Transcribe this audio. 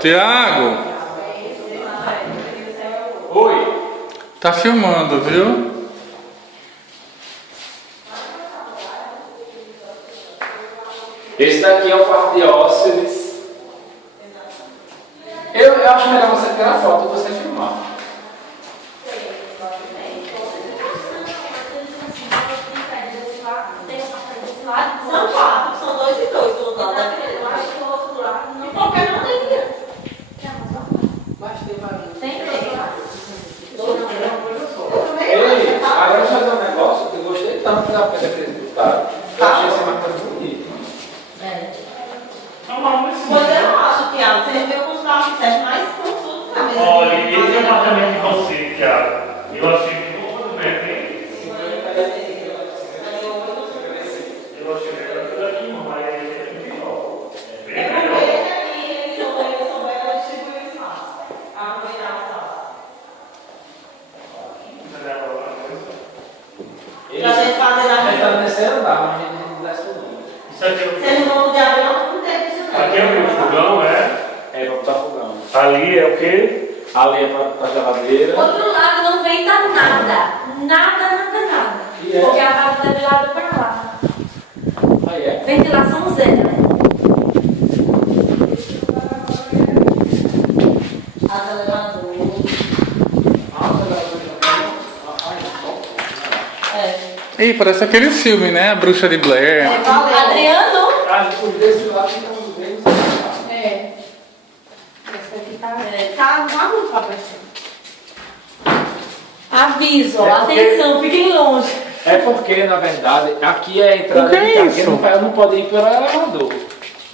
Tiago! Oi! Tá filmando, viu? Esse daqui é o quarto de hóspedes. Eu acho melhor você tirar foto e você filmar. São 4, são 2 e 2 do outro lado. Eu acho que o outro lado não. Qualquer não teria. Tem 3. Ei, agora eu vou fazer um negócio que eu gostei tanto da pedra que eles botaram. Eu achei esse marcador bonito. Pois eu acho, Tiago. Você veio com os carros certos, mas com tudo na mesa. Olha, esse apartamento de você, Tiago, eu achei que todo bem. Eu achei que era tudo aqui, mas é melhor. É bem melhor. Pra gente fazer na Ele tá no vida. terceiro andar, mas a gente não desce não. Isso aqui é o Se eles não puderem abrir, não tem isso não. Aqui é o fogão, é? É pra botar fogão. Ali é o quê? Ali é pra geladeira. Outro lado não venta nada. Nada. E é? Porque a válvula é virada pra lá. Aí é. Ventilação zero, né? Ih, parece aquele filme, né? A Bruxa de Blair. Adriano? Os desse lado ficam bem. Essa aqui tá... Tá muito pra pessoa. Aviso, ó, É porque- atenção, fiquem longe. É porque, na verdade, aqui é a entrada O que é de cá. isso? Quem não pode ir pelo elevador.